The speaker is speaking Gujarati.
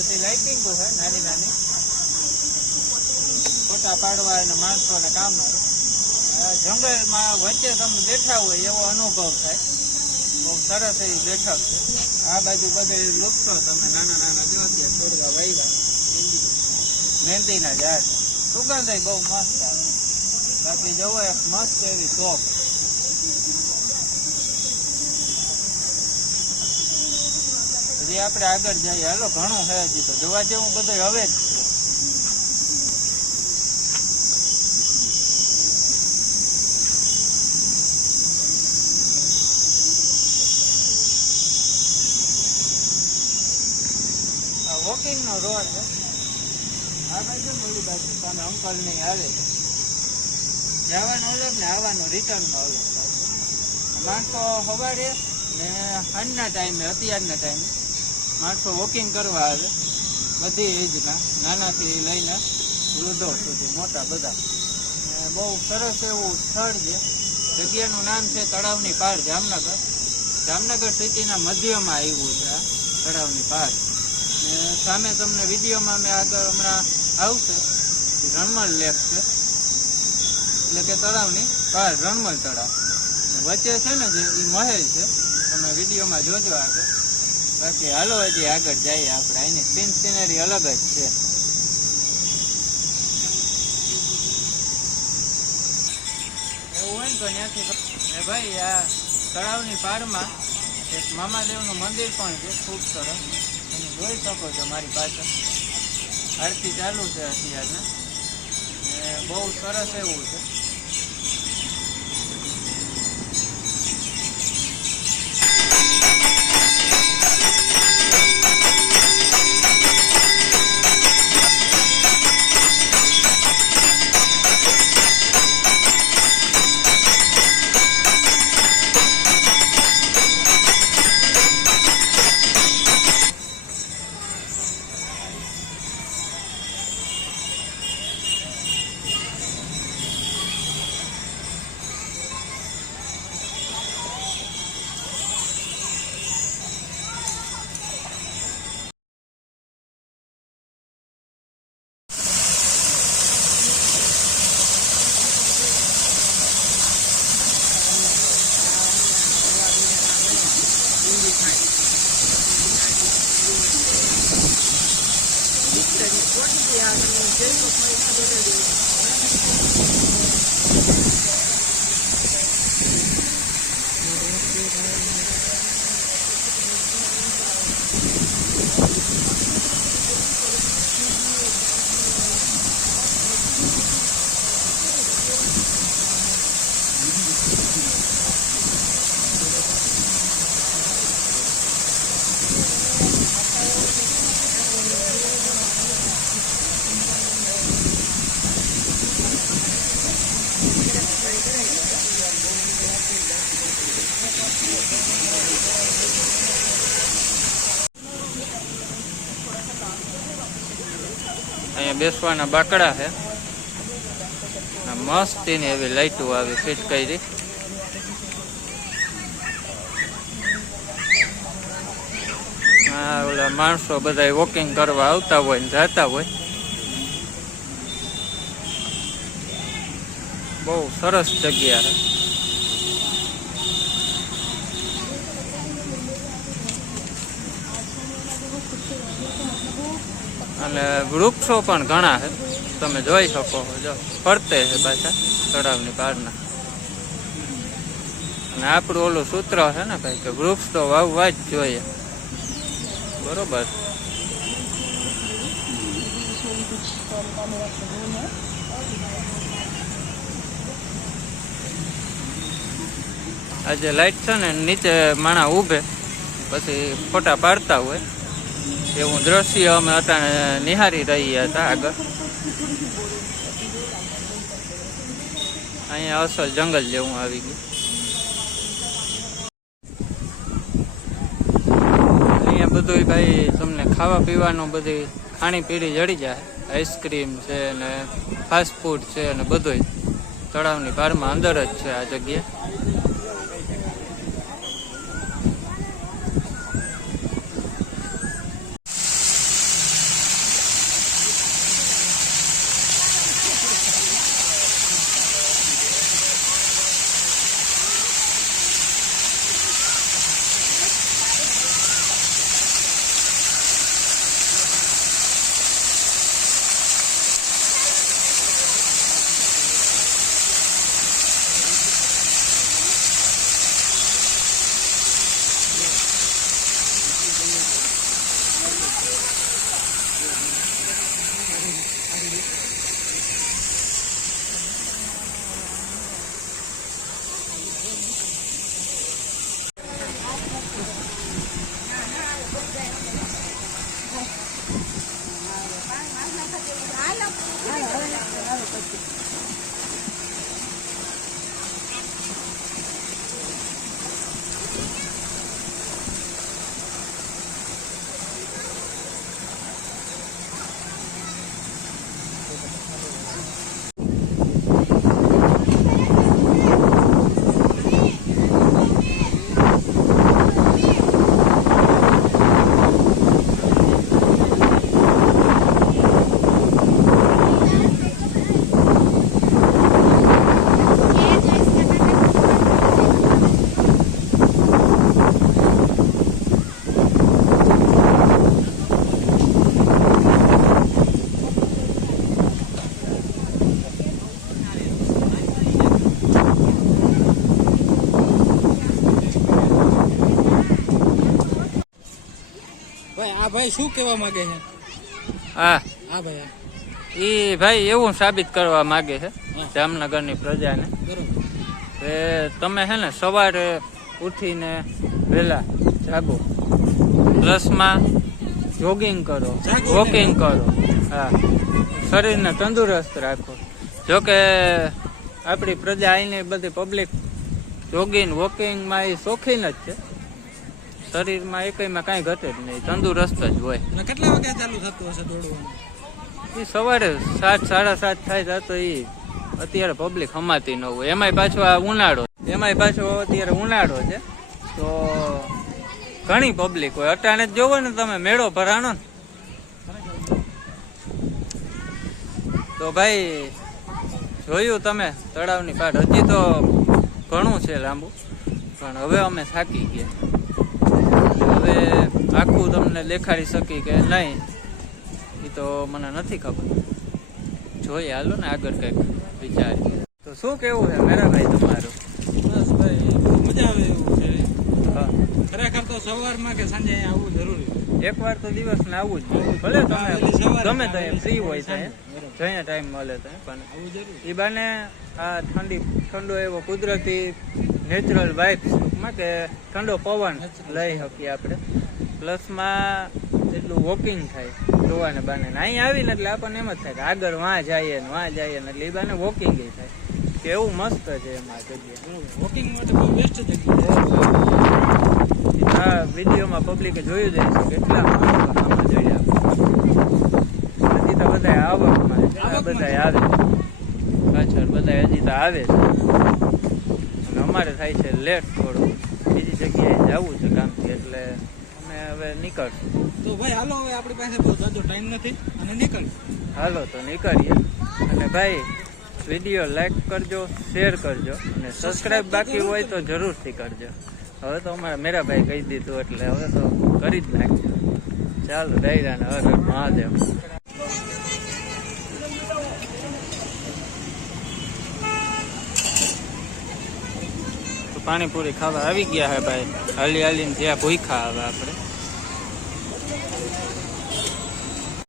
બધી લાઇટિંગો છે નાની નાની, ફોટા પાડવા અને માણસોને કામ આવે. જંગલમાં વચ્ચે તમે બેઠા હોય એવો અનુભવ થાય. બહુ સરસ એવી બેઠક છે. આ બાજુ બધે વૃક્ષો તમે નાના નાના જો ત્યાં છોડવા વાવ્યા, મહેંદીના ઝાડ, સુગંધ બહુ મસ્ત આવે. બાકી જવો એક મસ્ત એવી શોપ. હજી આપણે આગળ જઈએ. હાલો, ઘણું છે હજી તો જોવા જેવું બધું હવે જ છે. વોકિંગ નો રોડ છે. આ બાજુ ઓલી બાજુ સામે અંકલ ની આવે છે. જવાનો અલગ ને આવવાનો રિટર્ન નો અલગ. માણસો સવારે ને સાંજના ટાઈમે, અત્યારના ટાઈમે માણસો વોકિંગ કરવા આવે. બધી એજના, નાનાથી લઈને વૃદ્ધો સુધી, મોટા બધા. બહુ સરસ એવું સ્થળ છે. જગ્યાનું નામ છે તળાવની પાર, જામનગર. જામનગર સિટીના મધ્યમાં આવ્યું છે આ તળાવની પાર. સામે તમને વિડીયોમાં મેં આગળ હમણાં આવશે, રણમલ લેક છે, એટલે કે તળાવની પાર રણમલ તળાવ. વચ્ચે છે ને જે એ મહેલ છે, તમે વિડીયોમાં જોજો આગળ. બાકી હાલો હજી આગળ જઈએ આપણે. એની સિનરી અલગ જ છે. એવું હોય ને તો ત્યાંથી ભાઈ આ તળાવની પારમાં એક મામાદેવનું મંદિર પણ છે, ખૂબ સરસ. જોઈ શકો છો મારી પાસે. આરતી ચાલુ છે અત્યારના. બહુ સરસ એવું છે. અહીંયા બેસવાના બાકડા છે. મસ્તીની એવી લાઈટો આવી ફિટ કરી. ઓલા માણસો બધા વોકિંગ કરવા આવતા હોય ને જતા હોય. બહુ સરસ જગ્યા છે. અને વૃક્ષો પણ ઘણા છે, તમે જોઈ શકો છો. ફરતે છે પાછા તળાવની પારના. અને આપણું ઓલું સૂત્ર છે ને કઈ કે વૃક્ષ તો વાવવા જ જોઈએ, બરોબર. આ જે લાઈટ છે ને નીચે માણા ઉભે પછી ફોટા પાડતા હોય એવું દ્રશ્ય અમે અત્યારે નિહાળી રહ્યા હતા આગળ. અહીંયા અસલ જંગલ જેવું આવી ગયું. અહીંયા બધું ભાઈ તમને ખાવા પીવાનું બધી ખાણી પીણી જડી જાય. આઈસ્ક્રીમ છે ને ફાસ્ટ ફૂડ છે અને બધું તળાવની પારમાં અંદર જ છે આ જગ્યા. ભાઈ આ ભાઈ શું કહેવા માંગે છે? હા હા ભાઈ એ ભાઈ એવું સાબિત કરવા માંગે છે જામનગરની પ્રજાને બરોબર. કે તમે છે ને સવારે ઉઠીને વહેલા જાગો, પ્લસમાં જોગિંગ કરો, વોકિંગ કરો. હા, શરીરને તંદુરસ્ત રાખો. જોકે આપણી પ્રજા અહીંની બધી પબ્લિક જોગિંગ વોકિંગમાં એ શોખીન જ છે. શરીરમાં એકમાં કાંઈ ઘટે જ નહીં, તંદુરસ્ત જ હોય. અને કેટલા વાગે ચાલુ થતું હશે દોડવાનું? એ સવારે 7, 7:30 થાય તો એ અત્યારે પબ્લિક હમાતી ન હોય. એમાંય પાછો આ ઉનાળો, અત્યારે ઉનાળો છે તો ઘણી પબ્લિક હોય. અટાણે જ જોવો ને તમે, મેળો ભરાણો ને. તો ભાઈ જોયું તમે તળાવની પાટ, હજી તો ઘણું છે લાંબુ, પણ હવે અમે થાકી ગયા. હવે આખું તમને દેખાડી શકી કે નહીં એ તો મને નથી ખબર. જોઈએ, હાલો ને આગળ કંઈક વિચારીએ. તો શું કેવું છે મેરા ભાઈ તમારું? બસ ભાઈ મજા આવે એવું છે. હા, ખરેખર તો સવારમાં કે સાંજે અહીંયા આવવું જરૂરી છે. એકવાર તો દિવસને આવવું જ જોઈએ. ભલે તમે ગમે ત્યાં ફ્રી હોય ત્યાં જઈએ ટાઈમ મળે ત્યાં, પણ આવવું જરૂરી. એ બાને આ ઠંડો એવો કુદરતી નેચરલ વાઇબ્સમાં કે ઠંડો પવન લઈ શકીએ આપણે. પ્લસમાં એટલું વોકિંગ થાય જોવાને બાને. અહીં આવીને એટલે આપણને એમ જ થાય કે આગળ વાં જઈએ ને એટલે એ બાને વોકિંગ થાય. કેવું મસ્ત છે એમાં જગ્યા. વોકિંગ માટે બહુ બેસ્ટ જગ્યા. આ વિડીયોમાં પબ્લિકે જોયું જ હશે કેટલા માણસો આમાં જડ્યા. હજી તો બધા આવકમાં બધા આવે પાછળ, બધા હજી તો આવે છે. અને અમારે થાય છે લેટ થોડું, બીજી જગ્યાએ જવું છે કામથી, એટલે અમે હવે નીકળશું. તો ભાઈ હાલો, હવે આપણી પાસે બહુ જાજો ટાઈમ નથી અને નીકળીએ. હાલો તો નીકળીએ. અને ભાઈ વિડીયો લાઈક કરજો, શેર કરજો અને સબસ્ક્રાઈબ બાકી હોય તો જરૂરથી કરજો. હવે તો અમારા મેરાભાઈ કહી દીધું એટલે હવે તો કરી જ નાખજો. ચાલો, ડાયરાને હર હર મહાદેવ. પાણીપુરી ખાવા આવી ગયા હે ભાઈ. હાલી હાલીને જ્યાં ભૂખ્યા આવે આપણે.